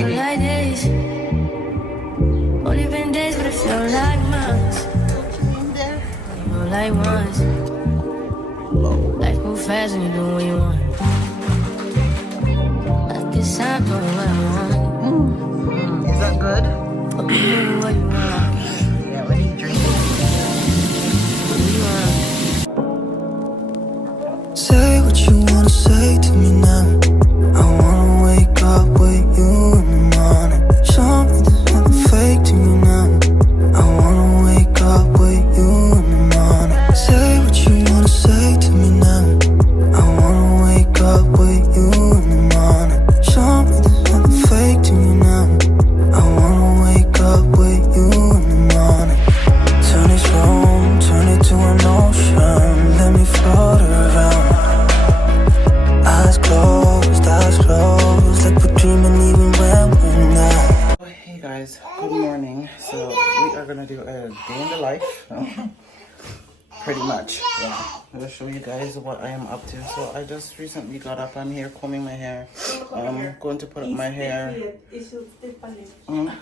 feel like this. Only been days, but it feel like months. Feel like once. Life move fast and you do what you want. Like this time, doing what I want. Is that good? Hope you do what you want. Yeah, what are you drinking? What do you want? Say what you wanna say to me now. I wanna wake up with you in the morning. Show me there's nothing fake to you now. I wanna wake up with you in the morning. Say what you wanna say to me now. I wanna wake up with you in the morning. Show me there's nothing fake to you now. I wanna wake up with you in the morning. Turn this room, turn it to an ocean. Let me float around. Eyes closed, like we're dreaming even when we're not. Hey guys, good morning. So we are gonna do a day in the life. Pretty much, yeah. I'll show you guys what I am up to. So I just recently got up. I'm here combing my hair. I'm going to put up my hair. I'm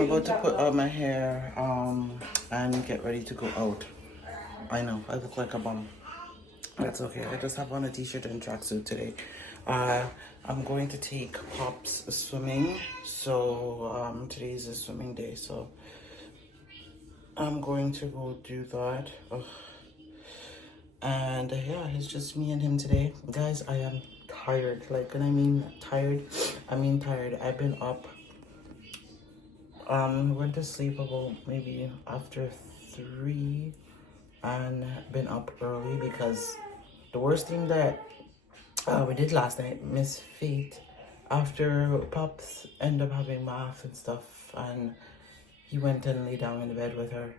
about to put up my hair and get ready to go out. I know, I look like a bum. That's okay. I just have on a t-shirt and tracksuit today. I'm going to take Pops swimming. So today's a swimming day. So I'm going to go do that. Ugh. And yeah, it's just me and him today. Guys, I am tired. Like, when I mean tired, I mean tired. I've been up. Went to sleep about maybe after 3 and been up early because the worst thing that we did last night, Miss Fate, after Pops ended up having math and stuff and he went and lay down in the bed with her.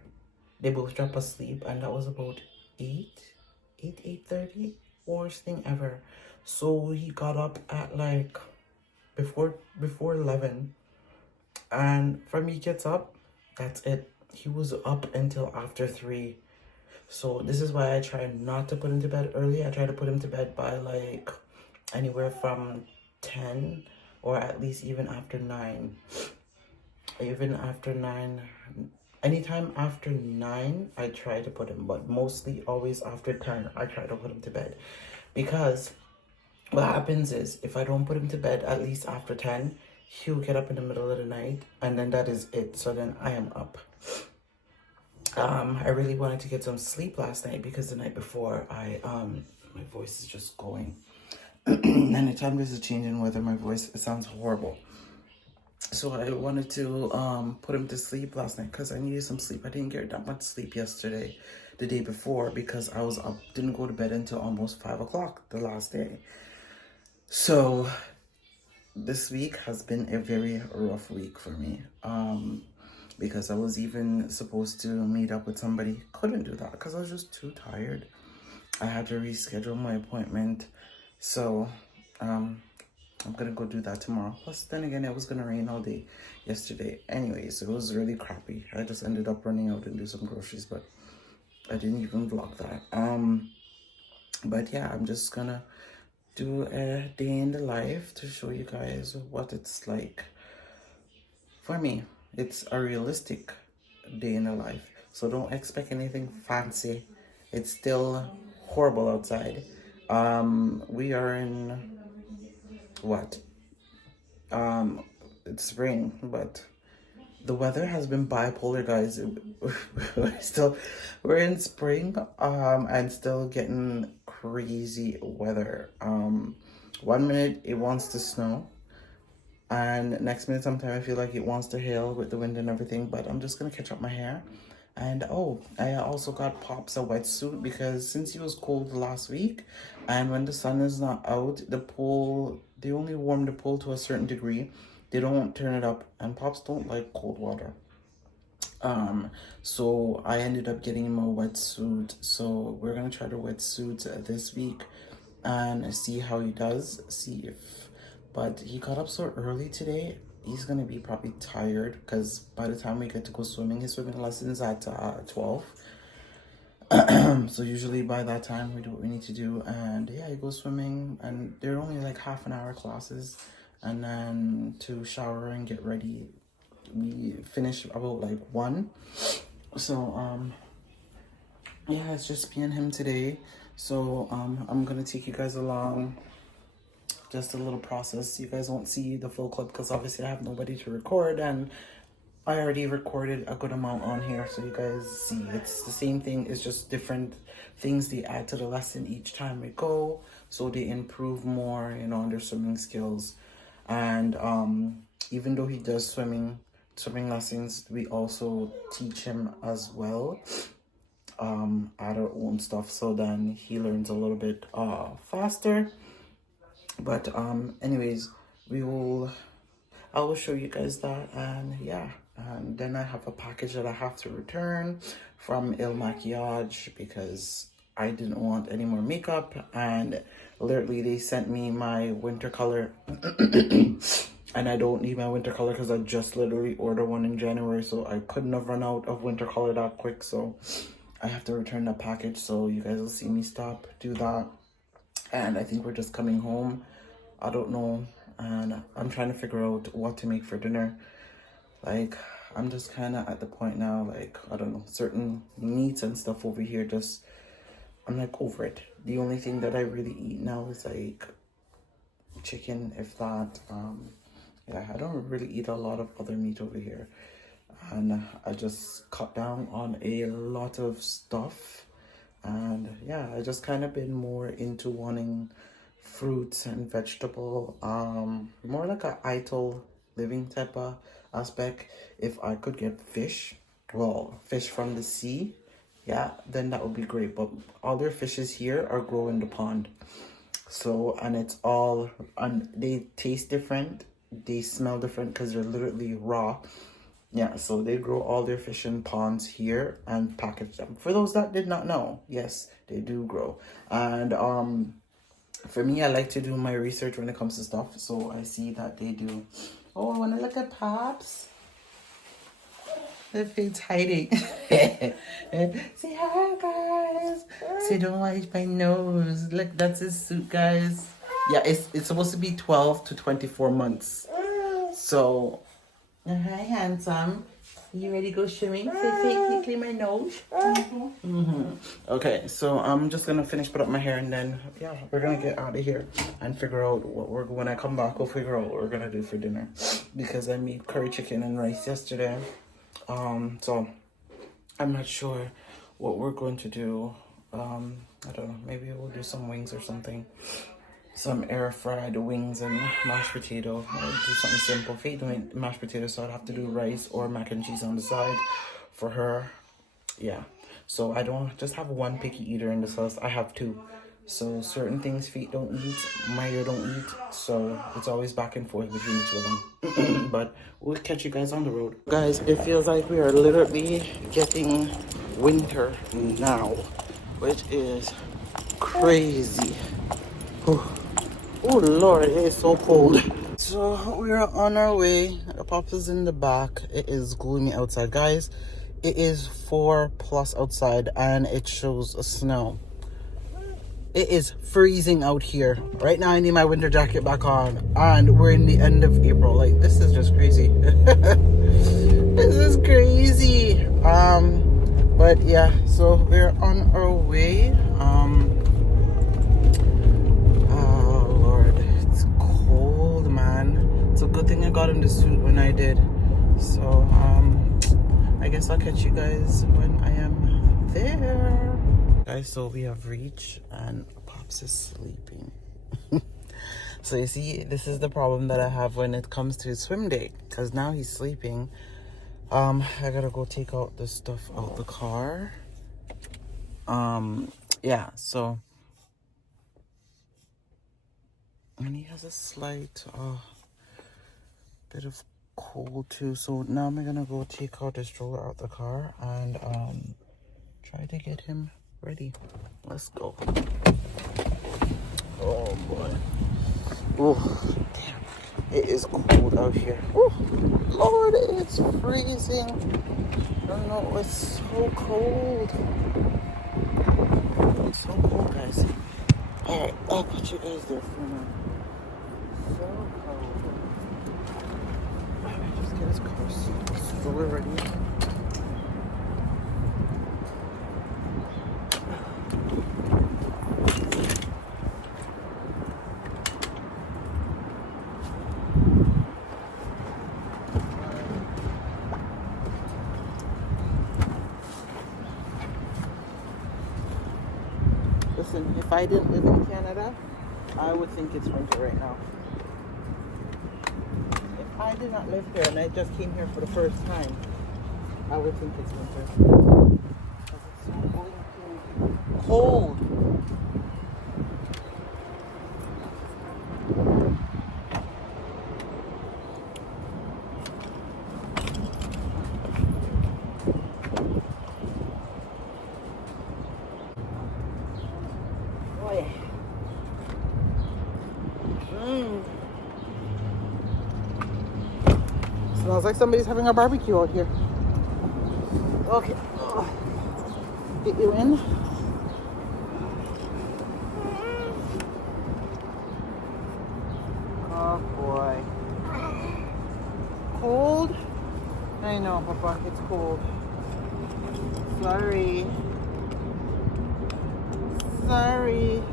They both dropped asleep and that was about 8:30. Worst thing ever. So he got up at like before 11 and from he gets up, that's it. He was up until after 3. So this is why I try not to put him to bed early. I try to put him to bed by like anywhere from 10 or at least even after 9. Even after 9. Anytime after 9, I try to put him. But mostly always after 10, I try to put him to bed. Because what happens is if I don't put him to bed at least after 10, he'll get up in the middle of the night. And then that is it. So then I am up. I really wanted to get some sleep last night because the night before my voice is just going. Anytime there's a change in weather, my voice, it sounds horrible. So I wanted to put him to sleep last night because I needed some sleep. I didn't get that much sleep yesterday, the day before, because I was up, didn't go to bed until almost 5 o'clock the last day. So this week has been a very rough week for me. Because I was even supposed to meet up with somebody. Couldn't do that because I was just too tired. I had to reschedule my appointment. So I'm gonna go do that tomorrow. Plus then again, it was gonna rain all day yesterday anyways. It was really crappy. I just ended up running out and do some groceries, but I didn't even vlog that. But yeah, I'm just gonna do a day in the life to show you guys what it's like for me. It's a realistic day in the life. So don't expect anything fancy. It's still horrible outside. We are in what? It's spring, but the weather has been bipolar, guys. We're in spring, and still getting crazy weather. 1 minute it wants to snow. And next minute, sometime I feel like it wants to hail with the wind and everything. But I'm just going to catch up my hair. And oh, I also got Pops a wetsuit because since he was cold last week. And when the sun is not out, the pool, they only warm the pool to a certain degree. They don't turn it up. And Pops don't like cold water. So I ended up getting him a wetsuit. So we're going to try the wetsuit this week. And see how he does. See if... But he got up so early today. He's going to be probably tired because by the time we get to go swimming, his swimming lesson's at 12. So usually by that time we do what we need to do. And yeah, he goes swimming and they're only like half an hour classes. and then to shower and get ready. We finish about like 1. So yeah, it's just me and him today. So I'm gonna take you guys along just a little process. You guys won't see the full clip because obviously I have nobody to record, and I already recorded a good amount on here, so you guys see it's the same thing. It's just different things they add to the lesson each time we go, so they improve more, you know, on their swimming skills. And even though he does swimming lessons, we also teach him as well at our own stuff, so then he learns a little bit faster. But anyways, I will show you guys that. And yeah, and then I have a package that I have to return from Il Maquillage because I didn't want any more makeup, and literally they sent me my winter color and I don't need my winter color because I just literally ordered one in January, so I couldn't have run out of winter color that quick, so I have to return the package. So you guys will see me stop, do that, and I think we're just coming home. I don't know, and I'm trying to figure out what to make for dinner. Like, I'm just kind of at the point now, like, I don't know, certain meats and stuff over here, just, I'm like over it. The only thing that I really eat now is like chicken, if that. Yeah, I don't really eat a lot of other meat over here, and I just cut down on a lot of stuff. And yeah, I just kind of been more into wanting fruits and vegetable, more like a idle living type of aspect. If I could get fish, well, fish from the sea, yeah, then that would be great. But all their fishes here are grown in the pond, so, and it's all, and they taste different, they smell different because they're literally raw. Yeah, so they grow all their fish in ponds here and package them. For those that did not know, yes, they do grow. And for me, I like to do my research when it comes to stuff, so I see that they do. Oh, I want to look at Pops. The fate's hiding. Say hi, guys. Say, don't wipe my nose. Look, that's his suit, guys. Yeah, it's supposed to be 12 to 24 months. So, hi, handsome. You ready to go swimming? Say, Fate, can you clean my nose? Okay, so I'm just gonna finish put up my hair, and then yeah, we're gonna get out of here and figure out when I come back, we'll figure out what we're gonna do for dinner, because I made curry chicken and rice yesterday. So I'm not sure what we're going to do. I don't know, maybe we'll do some wings or something. Some air fried wings and mashed potato. I'll do something simple. Faye doing mashed potato, so I'd have to do rice or mac and cheese on the side for her. Yeah. So I don't just have one picky eater in this house. I have 2. So certain things Faye don't eat, Maya don't eat. So it's always back and forth between the 2 of them. But we'll catch you guys on the road. Guys, it feels like we are literally getting winter now, which is crazy. Oh Lord, it is so cold. So we are on our way. The Pops is in the back. It is gloomy outside, guys. It is 4+ outside, and it shows snow. It is freezing out here. Right now I need my winter jacket back on, and we're in the end of April. Like, this is just crazy. This is crazy. But yeah, so we're on our way. It's a good thing I got in the suit when I did. So I guess I'll catch you guys when I am there. Guys, so we have reached, and Pops is sleeping. So you see, this is the problem that I have when it comes to swim day, because now he's sleeping. I gotta go take out the stuff out the car. Yeah, so, and he has a slight bit of cold too, so now I'm gonna go take out the stroller out the car and try to get him ready. Let's go. Oh boy. Oh damn, it is cold out here. Oh Lord, it's freezing. I don't know, it's so cold. It's so cold, guys. Alright, I'll put you guys there for now. So cold. get his car stroller ready. Listen, if I didn't live in Canada, I would think it's winter right now. If I did not live here and I just came here for the first time, I would think it's winter. Because it's so blinking cold. Smells like somebody's having a barbecue out here. Okay. Get you in. Oh boy. Cold? I know, Papa, it's cold. Sorry. Sorry.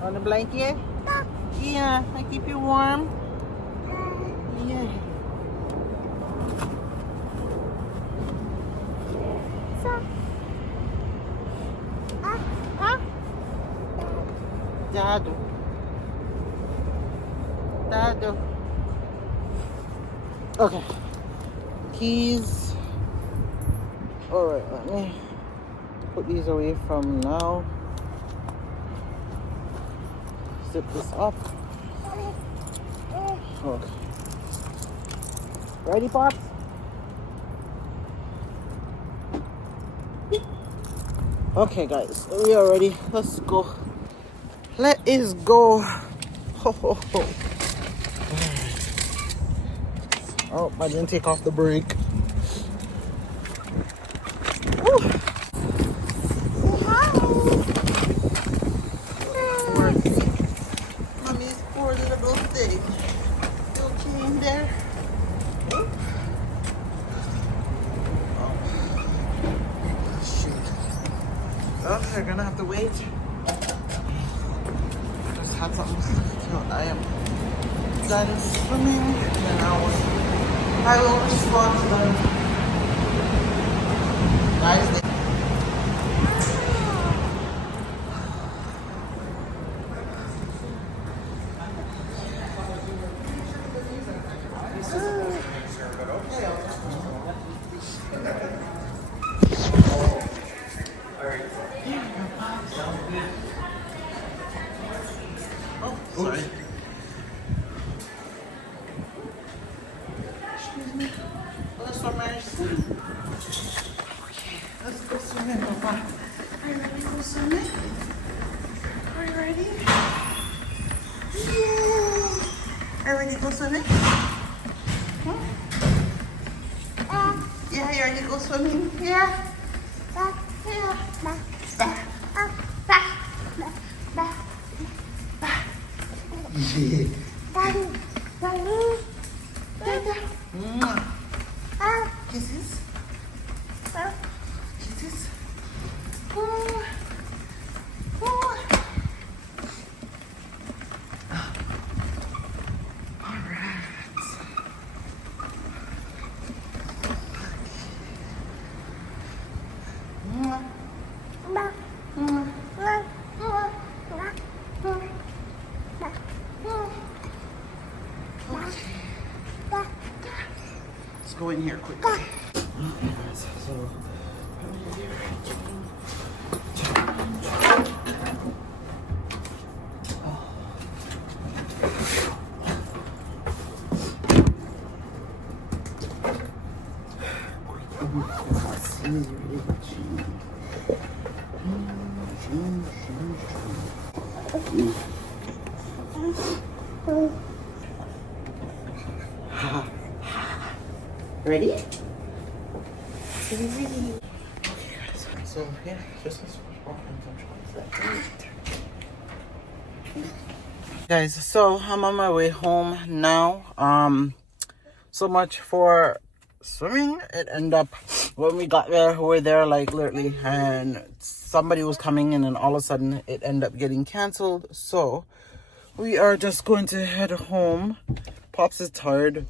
On the blanket? Yeah, I keep you warm. Yeah. Huh? Dado. Dado. Okay. Keys. Alright, let me put these away from now. Zip this up. Okay. Ready, Pops? Okay, guys, we are ready. Let's go. Let us go. Ho, ho, ho. Oh, I didn't take off the brake. Woo. Mommy's poor little thing. You okay in there? Oh, shoot. Oh, they're gonna have to wait. Just had something till I am done swimming, and I will respond to them. Guys, sorry. Excuse me. Let's go, Mercy. Okay, let's go swimming, Papa. Are you ready to go swimming? Are you ready? Yeah. Are you ready to go swimming? Huh? Yeah, you ready to go swimming? Yeah. Yeah. Kisses. Kisses. All right. Let's go in here quickly. Okay, guys, so ready? Okay, guys, So yeah, just walking some chocolate. Guys, so I'm on my way home now. So much for swimming. It ended up when we got there, we were there like literally, and somebody was coming in, and all of a sudden it ended up getting canceled. So we are just going to head home. Pops is tired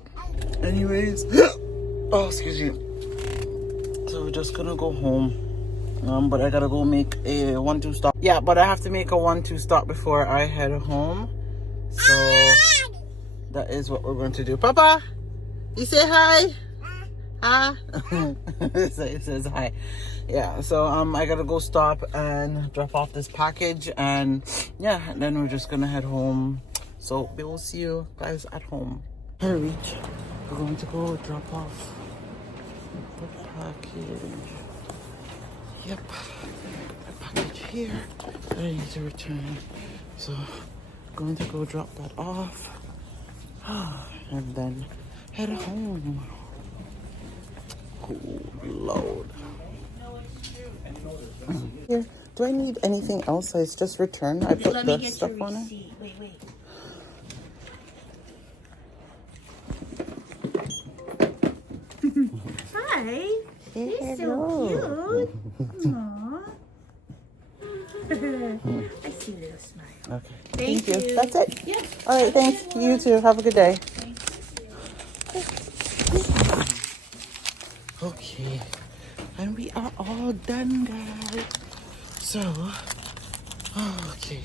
anyways. Oh, excuse me. So we're just gonna go home. But I gotta go make a 1-2 stop. Yeah, but I have to make a 1-2 stop before I head home. So that is what we're going to do. Papa, you say hi. Huh? It says hi. Yeah, so I gotta go stop and drop off this package, and yeah, and then we're just gonna head home. So we will see you guys at home. Hurry, we're going to go drop off the package. Yep, the package here that I need to return. So going to go drop that off and then head home. Oh, Lord. Here, do I need anything else? I just returned. I put the stuff on it. Wait. Hi. You're so cute. Aww. I see a little smile. Okay. Thank you. you. That's it? Yeah. All right, thanks. You too. Have a good day. Okay. And we are all done, guys. So, okay.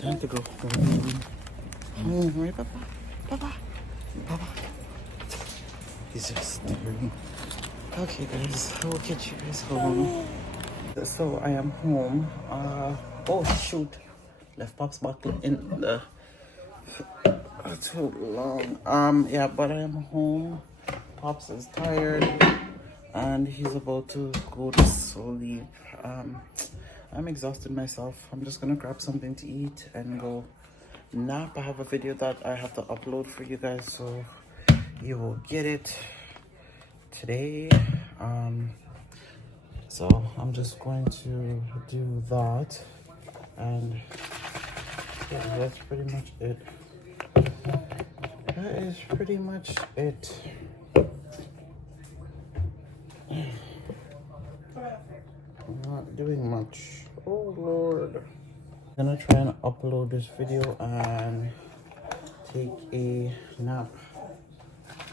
Time to go home. Right, Papa? Papa? He's just staring. Okay, guys. We'll catch you guys home. So, I am home. Oh, shoot. Left Pop's buckle in the... too long. Yeah, but I am home. Pops is tired. And he's about to go to sleep. I'm exhausted myself. I'm just gonna grab something to eat and go nap. I have a video that I have to upload for you guys, so you will get it today. So I'm just going to do that, and yeah, that's pretty much it. That is pretty much it. I'm not doing much. Oh Lord. I'm gonna try and upload this video and take a nap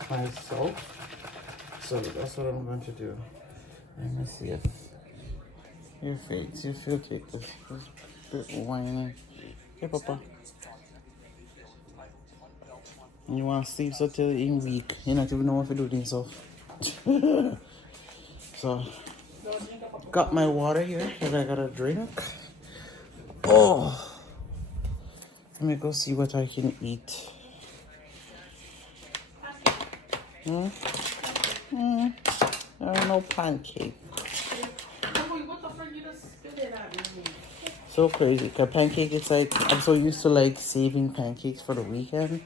myself. So that's what I'm going to do. Let me see if your face, you feel like this is a bit whiny. Hey, Papa. You want to sleep so till you're weak. You not even know what to do with yourself. So, got my water here that I gotta drink. Oh, let me go see what I can eat. No pancake. So crazy. Cause pancake, it's like, I'm so used to like saving pancakes for the weekend.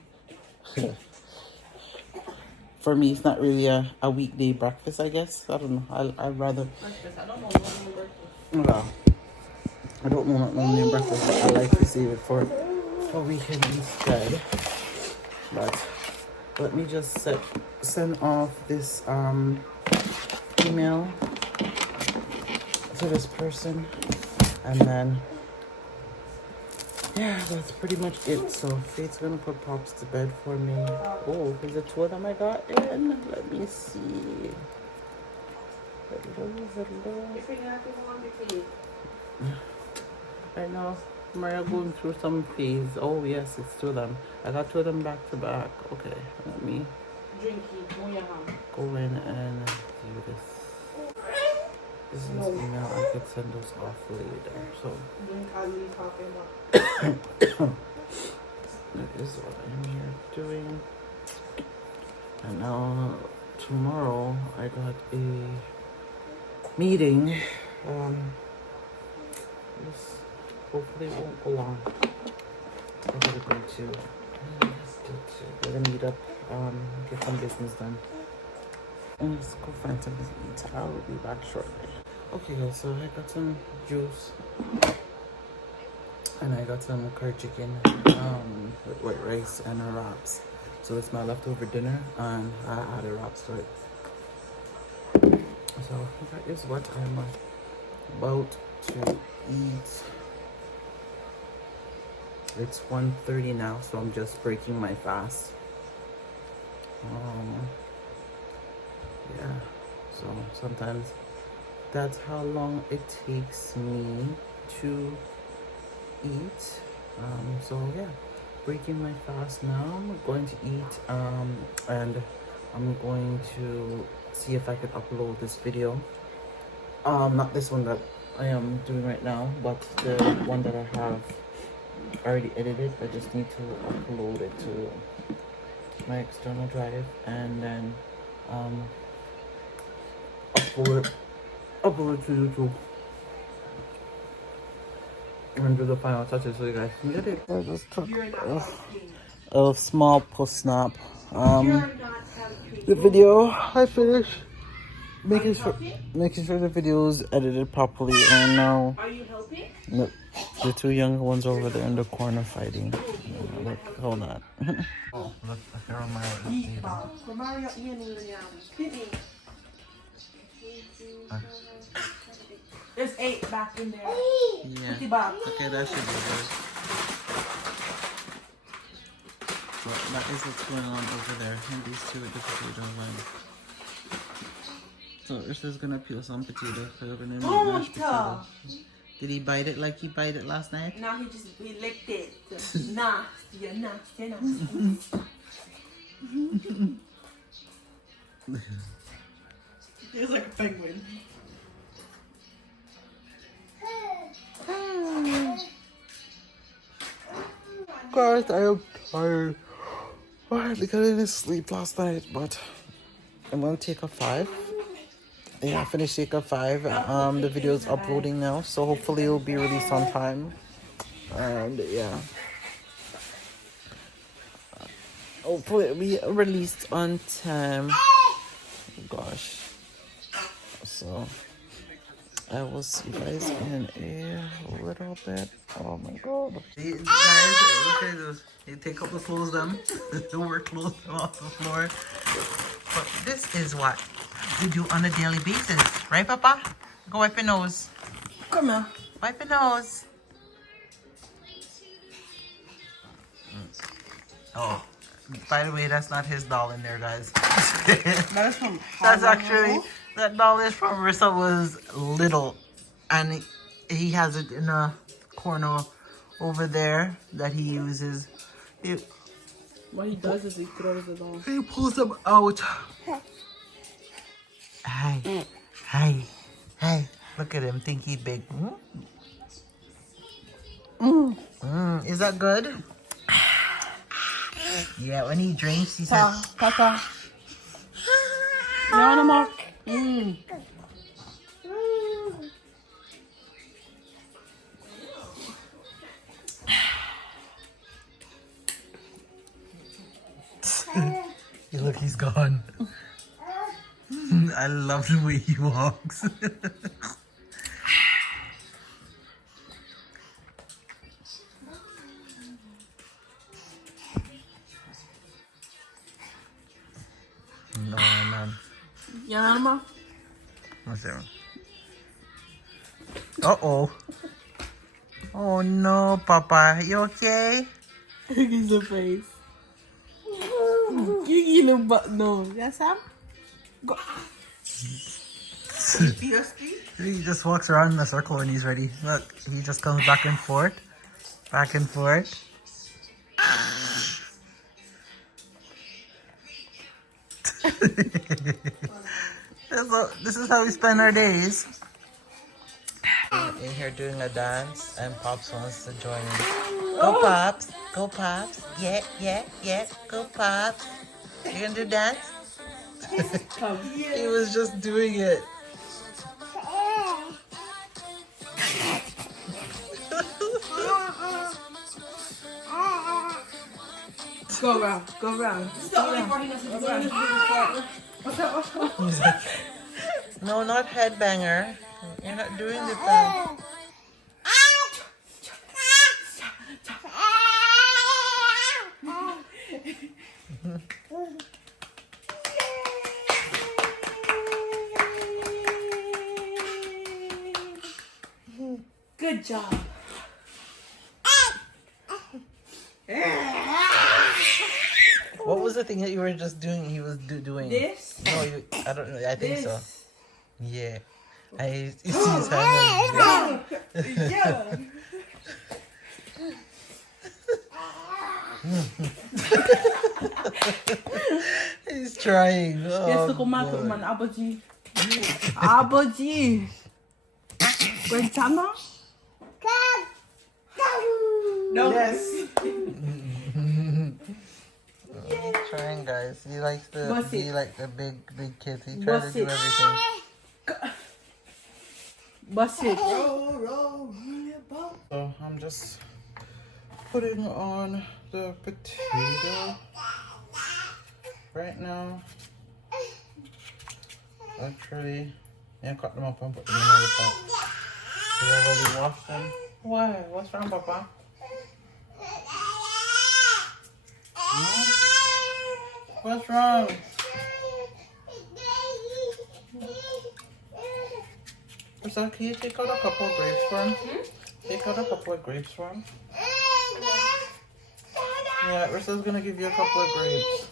For me, it's not really a weekday breakfast, I guess. I don't know. I'd rather... Breakfast. I don't know breakfast. No. I don't know normally breakfast, but I like to save it for weekend instead. But let me just send off this email to this person, and then yeah, that's pretty much it. So Faith's gonna put Pops to bed for me. Oh, is it two of them I got in? Let me see. Hello. I know Maria going through some phase. Oh yes, it's two of them. I got two of them back to back. Okay, let me go in and do this. This is email. I could send those off later. So that is what I'm here doing. And now tomorrow I got a meeting. This hopefully won't go long. I'm gonna go to we're gonna meet up, get some business done. And let's go find something to eat. I will be back shortly. Okay guys, so I got some juice and I got some curry chicken with white rice and wraps. So it's my leftover dinner and I added wraps to it. So that is what I'm about to eat. It's 1:30 now, so I'm just breaking my fast. Yeah, so sometimes that's how long it takes me to eat. So yeah, breaking my fast now. I'm going to eat and I'm going to see if I can upload this video. Not this one that I am doing right now, but the one that I have already edited. I just need to upload it to my external drive and then upload it to YouTube and do the final touches so you guys can get it. I just took a small post snap. The video I finished making sure the video is edited properly, and now the two younger ones over there in the corner fighting. Look, hold on. Oh, look, here are my There's 8 back in there. yeah. Okay, that should be good. But that is what's going on over there. And these two with the potato one. So Ursa's gonna peel some potato. So we're gonna make mashed potato. Did he bite it like he bite it last night? No, he licked it. Nasty, nasty. He's like a penguin. Guys, I am tired. Because I didn't sleep last night, but I'm gonna take a 5. Yeah, I finished take a 5. The video is uploading now, so hopefully it'll be released on time. And yeah, hopefully it'll be released on time. Gosh, so I will see you guys in a little bit. Oh my god. See, guys, look at this. You take up the clothes them. We're clothes them off the floor. But this is what we do on a daily basis. Right, Papa? Go wipe your nose. Come here. Wipe your nose. Oh, by the way, that's not his doll in there, guys. That is from That's actually, that doll is from Rissa was little. And he has it in a corner over there that he uses. What he does is he throws it off. He pulls them out. Hey, hey, hey. Look at him, think he big. Is that good? Yeah, when he drinks, he says, Papa. You want more? Look, he's gone. I love the way he walks. No, man. You want What's that? Uh-oh. Oh no, Papa. You okay? Look at his face. You little butt nose. Yes, Sam? Go. He just walks around in a circle when he's ready. Look, he just comes back and forth. Back and forth. This is how we spend our days. In here doing a dance, and Pops wants to join in. Go Pops, go Pops, yeah, yeah, yeah, go Pops. You gonna do dance? He was just doing it. Go around, go around. He's like, no, not headbanger. You're not doing the pen. Good job. What was the thing that you were just doing? He was doing This? No, I don't know. I think so. This. Yeah. You see his hand. Yeah. He's trying. Yes, Oh, look at my boy. man, Abaji. Abaji. Brentana? No. Yes. He's trying, guys. He likes to be like the big kids. He tries to do everything. Bust it. So I'm just putting on the potato right now. Actually, yeah, cut them up and put them in the pot. Did I already wash them? Why? What's wrong, Papa? Hmm? What's wrong? So can you take out a couple of grapes for him? Take out a couple of grapes for him. Yeah, Rissa's gonna give you a couple of grapes.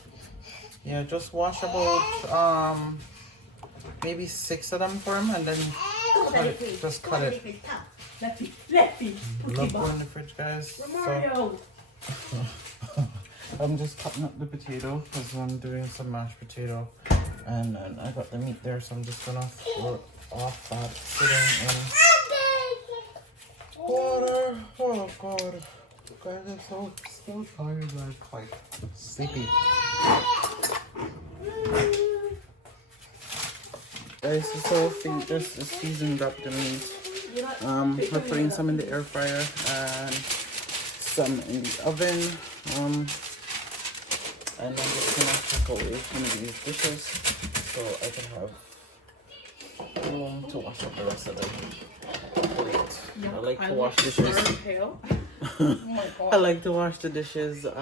Yeah, just wash about maybe 6 of them for him and then cut it. Just cut it. Lefty. Look in the fridge, guys. So, I'm just cutting up the potato because I'm doing some mashed potato, and I got the meat there, so I'm just gonna throw it off that sitting in water. Oh god, guys, I'm so tired, like sleepy. Guys, so I think just seasoned up the meat. We're putting some in the air fryer and some in the oven. And I'm just gonna take away some of these dishes so I can have room to wash up the rest of the plate. I like to wash dishes. I like to wash the dishes as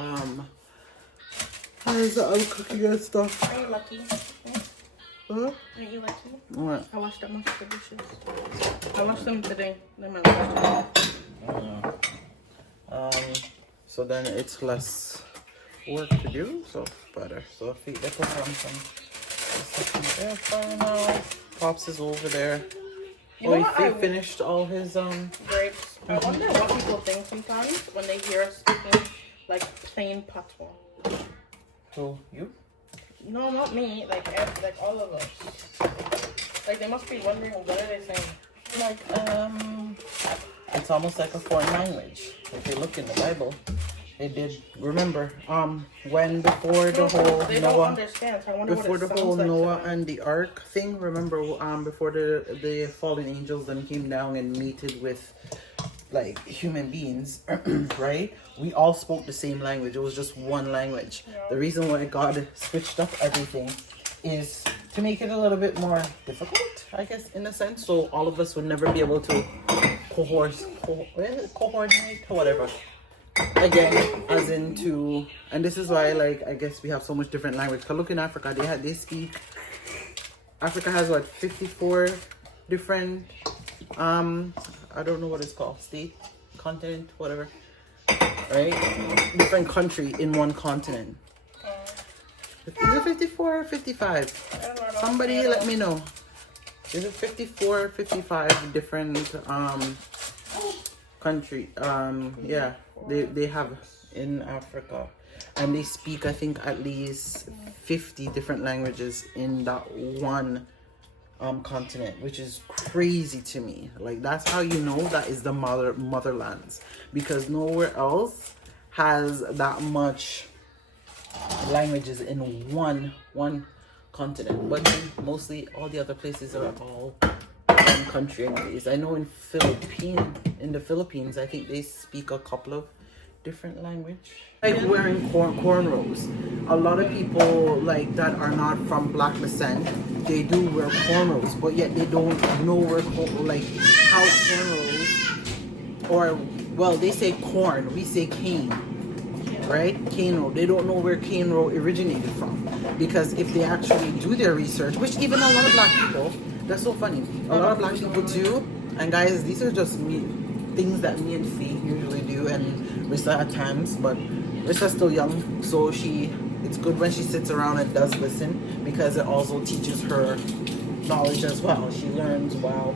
I'm cooking and stuff. Are you lucky? Huh? Are you lucky? What? I washed up most of the dishes. I washed them today. So then it's less work to do, so better. So if we put on some air fryer now. Pops is over there. You know he finished all his grapes. I wonder what people think sometimes when they hear us speaking like plain patois. Who, you? No, not me. Like all of us. Like they must be wondering what are they saying. Like it's almost like a foreign language. If you look in the Bible, they did remember when before the whole they Noah don't understand. So I wonder before what it the whole sounds like Noah and the ark thing. Remember before the fallen angels then came down and mated with like human beings, right? We all spoke the same language. It was just one language. Yeah. The reason why God switched up everything is to make it a little bit more difficult, I guess, in a sense. So all of us would never be able to coordinate or whatever. Again, as into, and this is why, like, I guess we have so much different language. Cause look in Africa, they speak. Africa has what 54 different, I don't know what it's called, state, continent, whatever, right? Different country in one continent. Is it 54 or 55? Somebody let me know. Is it 54 or 55 different country? Yeah, they have in Africa, and they speak, I think, at least 50 different languages in that one continent, which is crazy to me. Like, that's how you know that is the motherlands, because nowhere else has that much languages in one continent. But then mostly all the other places are all one country anyways. I know in the Philippines, I think they speak a couple of different language. Like wearing cornrows. A lot of people like that are not from Black descent, they do wear cornrows, but yet they don't know where like how cornrows, or well, they say corn, we say cane, right? Cane row. They don't know where cane row originated from, because if they actually do their research, which even a lot of Black people, that's so funny. A lot of Black people do, and guys, these are just things that me and Faith usually do, and Rissa at times, but Rissa's still young, so it's good when she sits around and does listen, because it also teaches her knowledge as well. She learns while,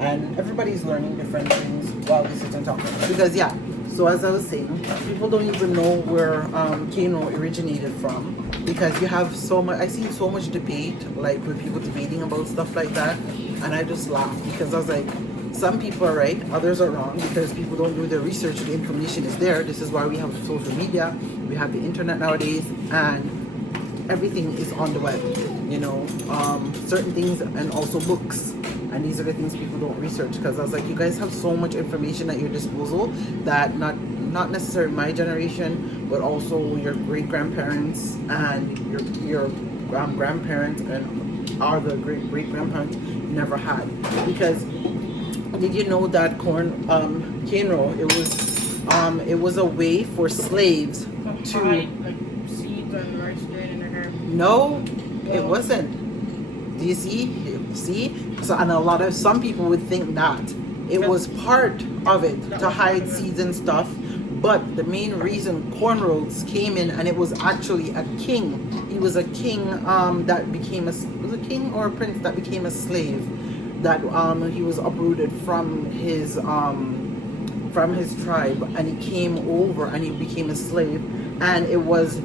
and everybody's learning different things while we sit and talk. Because yeah, so as I was saying, people don't even know where cane row originated from, because you have so much, I see so much debate, like with people debating about stuff like that, and I just laugh, because I was like, some people are right, others are wrong, because people don't do their research. The information is there. This is why we have social media, we have the internet nowadays, and everything is on the web, you know, certain things, and also books. And these are the things people don't research, because I was like, you guys have so much information at your disposal that not necessarily my generation, but also your great grandparents and your grandparents and the great grandparents never had. Because did you know that cane row, it was a way for slaves to hide, like seeds and rice grain in their hair? No, it wasn't. Do you see? So, and some people would think that it was part of it to hide seeds and stuff, but the main reason cornrows came in, and it was actually a king. He was a king that became was a king or a prince that became a slave. That he was uprooted from his tribe, and he came over and he became a slave, and it was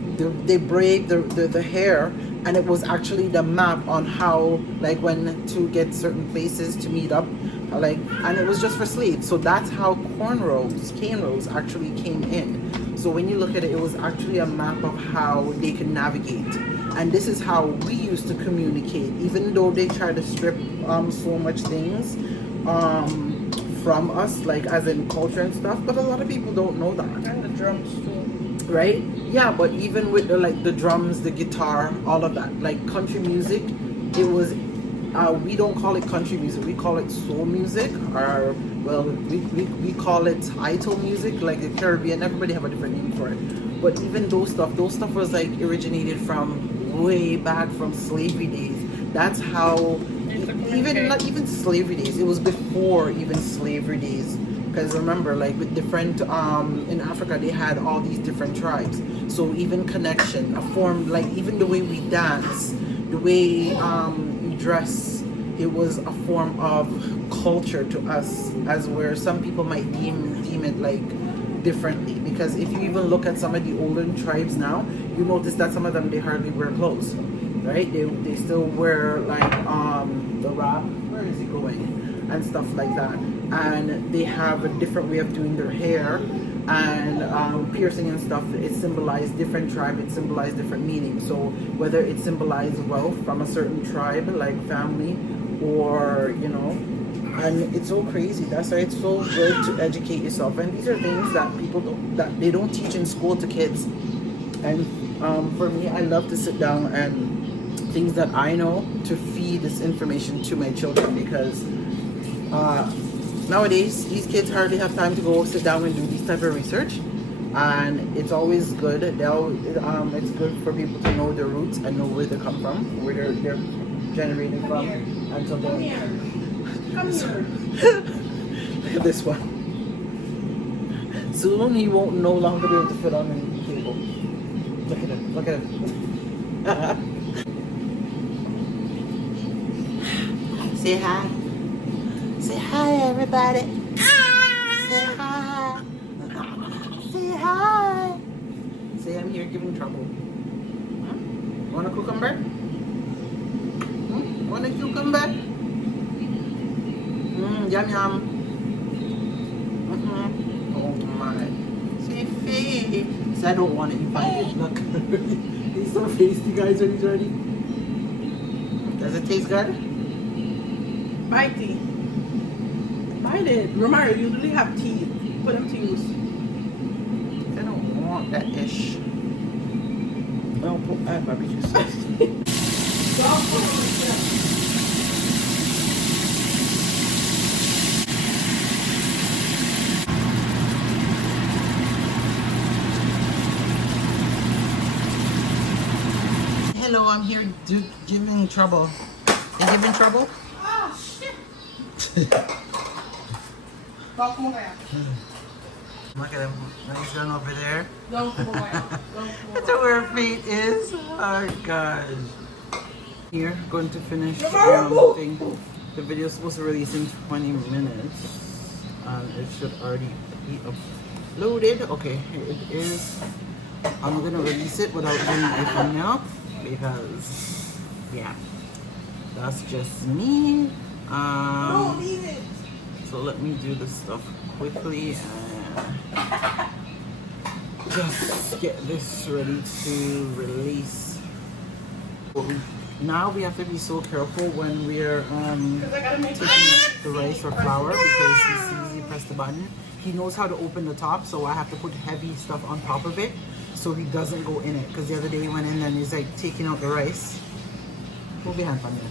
they braid the hair, and it was actually the map on how, like, when to get certain places to meet up, like, and it was just for slaves. So that's how cane rows actually came in. So when you look at it, it was actually a map of how they could navigate. And this is how we used to communicate, even though they try to strip so much things from us, like as in culture and stuff. But a lot of people don't know that. And the drums too. Right? Yeah, but even with the drums, the guitar, all of that, like country music, it was. We don't call it country music. We call it soul music, or well, we call it idol music, like the Caribbean. Everybody have a different name for it. But even those stuff was like originated from way back from slavery days. That's how, even not even slavery days, it was before even slavery days. Because remember, like with different in Africa, they had all these different tribes. So even connection, a form, like even the way we dance, the way we dress, it was a form of culture to us, as where some people might deem it like differently. Because if you even look at some of the older tribes now, you notice that some of them, they hardly wear clothes, right? They still wear like the wrap, where is it going, and stuff like that. And they have a different way of doing their hair, and piercing and stuff. It symbolized different tribe, it symbolized different meanings. So whether it symbolized wealth from a certain tribe, like family, or you know, and it's so crazy. That's why it's so good to educate yourself. And these are things that they don't teach in school to kids. And for me, I love to sit down and things that I know to feed this information to my children, because nowadays these kids hardly have time to go sit down and do this type of research. And it's always good. It's good for people to know their roots and know where they come from, where they're generated from, and so on. Come here. Look at this one. Soon he won't no longer be able to fit on any cable. Look at him. Look at him. Say hi. Say hi, everybody. Say hi. Say hi. Say I'm here giving trouble. Want a cucumber? Want a cucumber? Yum yum. Oh my. Say face. I don't want it. You find it. Look. He's so tasty, guys. Are you ready? Does it taste good? Bite it. Bite it. Remember, you usually have teeth. Put them to use. About that ish. I'll put barbecue sauce. Hello, I'm here giving trouble. You giving trouble? Oh, shit. Look Look at him. He's going over there. Don't come away. That's where her feet is. Oh gosh. Here, going to finish thing. The video is supposed to release in 20 minutes. It should already be uploaded. Okay, here it is. I'm gonna release it without doing a thumbnail because, yeah, that's just me. Don't leave it. So let me do this stuff quickly and just get this ready to release. Now we have to be so careful when we're taking up the rice or flour because he sees you press the button. He knows how to open the top, so I have to put heavy stuff on top of it so he doesn't go in it. Because the other day he went in and he's like taking out the rice. Move your hand from here.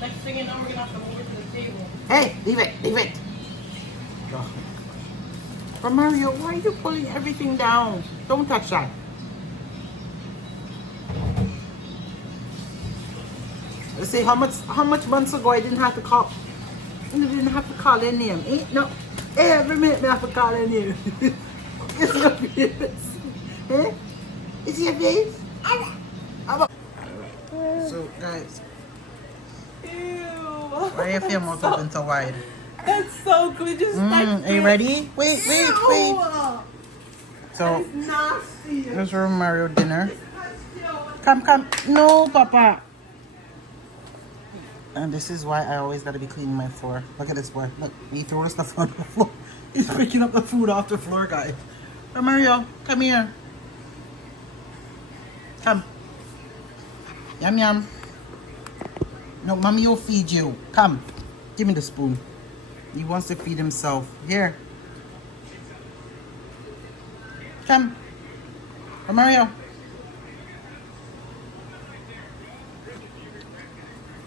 Next thing you know, we're gonna have to move it to the table. Hey, leave it, leave it. Oh. But Mario, why are you pulling everything down? Don't touch that. Let's see how much months ago I didn't have to call their name. Ain't no every minute I have to call their name. It's your face. Huh? Is your face? So guys. Ew. Why you feel mouth open so wide? That's so good. Just Are you ready? Wait. No. So It's nasty. this is Mario dinner. Come. No, Papa. And this is why I always gotta be cleaning my floor. Look at this boy. Look, he threw the stuff on the floor. He's picking up the food off the floor, guys. Oh, Mario, come here. Come. Yum yum. No, mommy will feed you. Come. Give me the spoon. He wants to feed himself. Here. Come. Oh, Mario.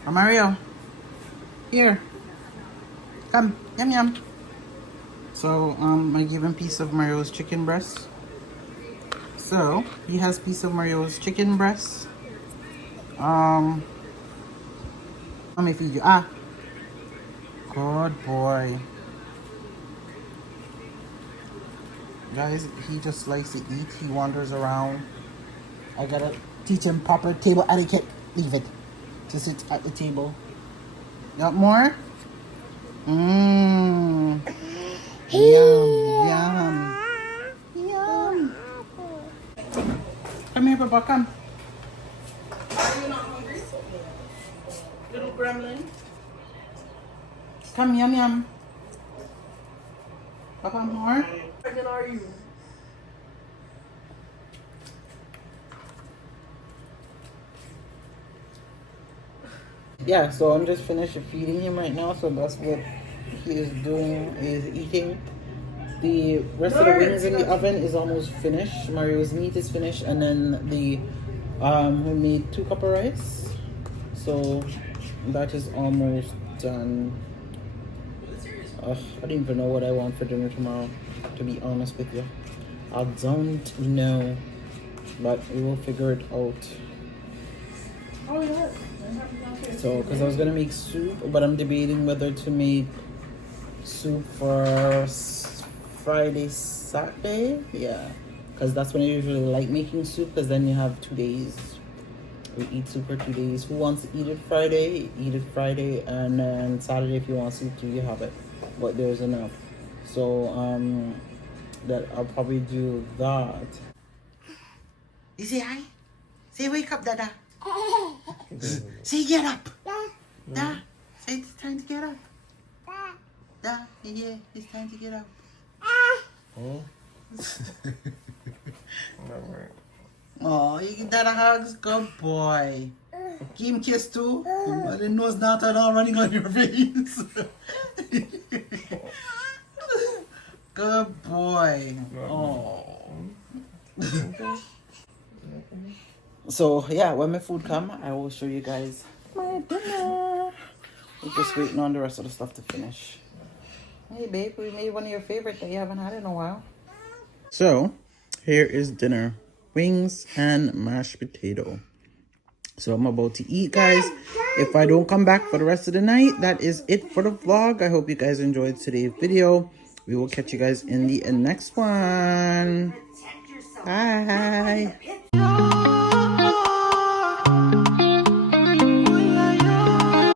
Oh, Mario. Here. Come. Yum yum. So, I give him a piece of Mario's chicken breast. So, he has a piece of Mario's chicken breast. Let me feed you. Ah. Good boy. Guys, he just likes to eat. He wanders around. I gotta teach him proper table etiquette. Leave it. To sit at the table. Got more? Mmm. Yum. Come here, Papa, come. Are you not hungry? Little gremlin. Come, yum. Papa, more? How pregnant are you? Yeah, so I'm just finished feeding him right now, so that's what he is doing, is eating. The rest of the wings in the oven is almost finished. Mario's meat is finished, and then the we made 2 cups of rice. So that is almost done. I don't even know what I want for dinner tomorrow, to be honest with you. I don't know, but we will figure it out. Oh, yeah. So, because I was gonna make soup, but I'm debating whether to make soup for Friday, Saturday. Yeah, because that's when I usually like making soup, because then you have 2 days. We eat soup for 2 days. Who wants to eat it Friday? Eat it Friday, and then Saturday, if you want soup too, you have it. But there's enough. So, that I'll probably do that. You say hi? Say wake up, Dada. Say get up. Da. Say it's time to get up. Da. Yeah, it's time to get up. Oh, you give Dada hugs? Good boy. Give him a kiss too. But the nose not at all running on your face. Good boy. Oh. So yeah, when my food come, I will show you guys my dinner. We're just waiting on the rest of the stuff to finish. Hey babe, we made one of your favorites that you haven't had in a while. So here is dinner. Wings and mashed potato. So I'm about to eat, guys. If I don't come back for the rest of the night, that is it for the vlog. I hope you guys enjoyed today's video. We will catch you guys in the next one.